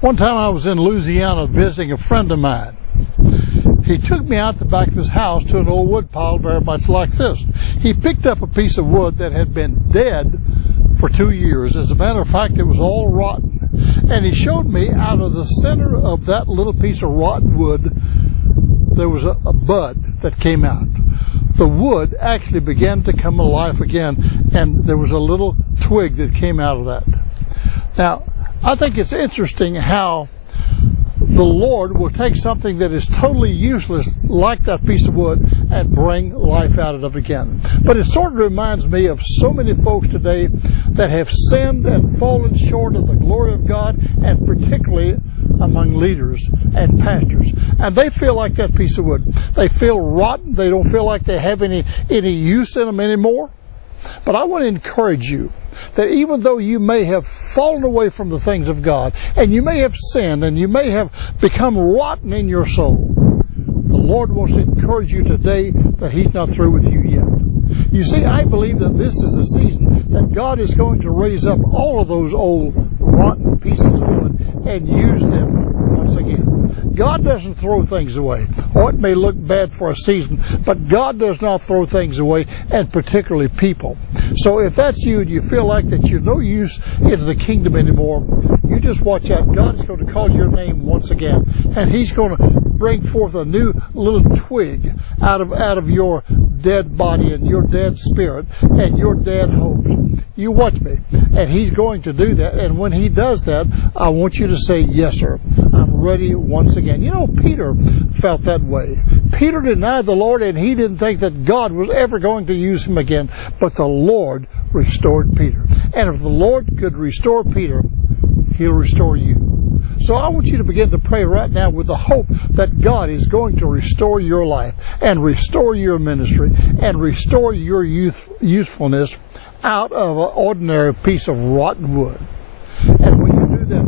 One time I was in Louisiana visiting a friend of mine. He took me out the back of his house to an old wood pile very much like this. He picked up a piece of wood that had been dead for 2 years. As a matter of fact, it was all rotten. And he showed me out of the center of that little piece of rotten wood, there was a bud that came out. The wood actually began to come alive again, and there was a little twig that came out of that. Now, I think it's interesting how the Lord will take something that is totally useless, like that piece of wood, and bring life out of it again. But it sort of reminds me of so many folks today that have sinned and fallen short of the glory of God, and particularly among leaders and pastors. And they feel like that piece of wood. They feel rotten. They don't feel like they have any use in them anymore. But I want to encourage you that even though you may have fallen away from the things of God, and you may have sinned, and you may have become rotten in your soul, the Lord wants to encourage you today that He's not through with you yet. You see, I believe that this is a season that God is going to raise up all of those old rotten pieces of wood and use them once again. God doesn't throw things away. Oh, it may look bad for a season, but God does not throw things away, and particularly people. So if that's you and you feel like that you're no use into the kingdom anymore, you just watch out. God is going to call your name once again, and He's going to bring forth a new little twig out of your dead body and your dead spirit and your dead hopes. You watch me, and He's going to do that. And when He does that, I want you to say, yes, sir, I'm ready once again. You know, Peter felt that way. Peter denied the Lord, and he didn't think that God was ever going to use him again. But the Lord restored Peter. And if the Lord could restore Peter, He'll restore you. So I want you to begin to pray right now with the hope that God is going to restore your life and restore your ministry and restore your usefulness out of an ordinary piece of rotten wood. And when you do that,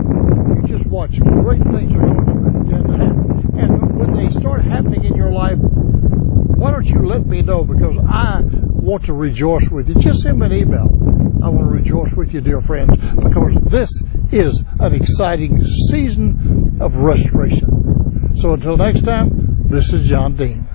you just watch. Great things are going to begin to happen. And when they start happening in your life, why don't you let me know, because I want to rejoice with you. Just send me an email. I want to rejoice with you, dear friends, because this is an exciting season of restoration. So until next time, this is John Dean.